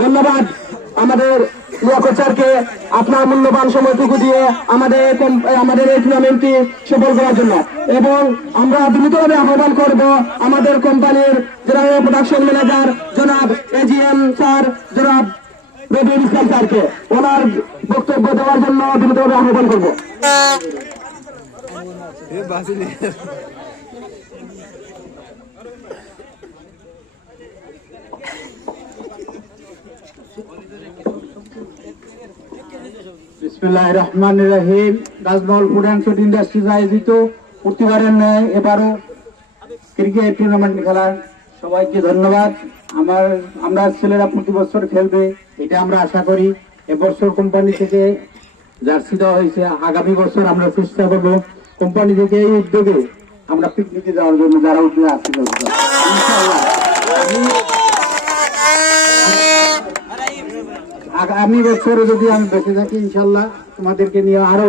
ধন্যবাদ। আমাদের লিয়াকত আপনার মূল্যবান সময়টুকু দিয়ে আমাদের আমাদের এই টুর্নামেন্টটি সফল করার জন্য। এবং আমরা দ্রুতভাবে আহ্বান করব আমাদের কোম্পানির জেনারেল প্রোডাকশন ম্যানেজার জনাব এজিএম স্যার, জনাব রবিউল ইসলাম স্যারকে। ওনার বক্তব্য দেওয়ার জন্য দ্রুতভাবে আহ্বান করব। বিসমুল্লাহ রহমান রহিম Rajmahal food and shoot industries আয়োজিত প্রতিবারের ন্যায় এবারও ক্রিকেট টুর্নামেন্ট খেলার সবাইকে ধন্যবাদ। আমার, আমরা ছেলেরা প্রতি বছর খেলবে, এটা আমরা আশা করি। এবছর কোম্পানি থেকে জার্সি দেওয়া হয়েছে। আগামী বছর আমরা চেষ্টা করব কোম্পানি থেকে এই উদ্যোগে আমরা পিকনিকে যাওয়ার জন্য যারা উদ্যোগে আসতে। আগামী বছরে যদি আমি বেঁচে থাকি ইনশাল্লাহ তোমাদেরকে নিয়ে আরও